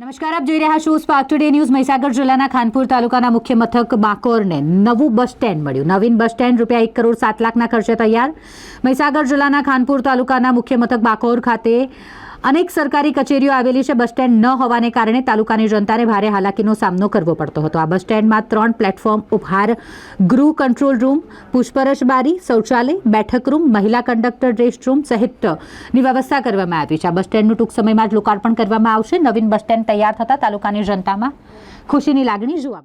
નમસ્કાર, આપ જોઈ રહ્યા છો સ્પાર્ક ટુડે ન્યૂઝ। મહીસાગર જિલ્લાના ખાનપુર તાલુકાના મુખ્ય મથક બાકોરને નવું બસ સ્ટેન્ડ મળ્યું। નવીન બસ સ્ટેન્ડ ₹1,07,00,000ના ખર્ચે તૈયાર। મહીસાગર જિલ્લાના ખાનપુર તાલુકાના મુખ્ય મથક બાકોર ખાતે અનેક સરકારી કચેરીઓ આવેલી છે। બસ સ્ટેન્ડ ન હોવાને કારણે તાલુકાની જનતાને ભારે હાલાકીનો સામનો કરવો પડતો હતો। આ બસ સ્ટેન્ડમાં 3 પ્લેટફોર્મ, ઉપહાર ગૃહ, કંટ્રોલ રૂમ, પૂછપરછ બારી, શૌચાલય, બેઠક રૂમ, મહિલા કંડક્ટર રેસ્ટ રૂમ સહિતની વ્યવસ્થા કરવામાં આવી છે। આ બસ સ્ટેન્ડનું ટૂંક સમયમાં જ લોકાર્પણ કરવામાં આવશે। નવીન બસ સ્ટેન્ડ તૈયાર થતાં તાલુકાની જનતામાં ખુશીની લાગણી જોવા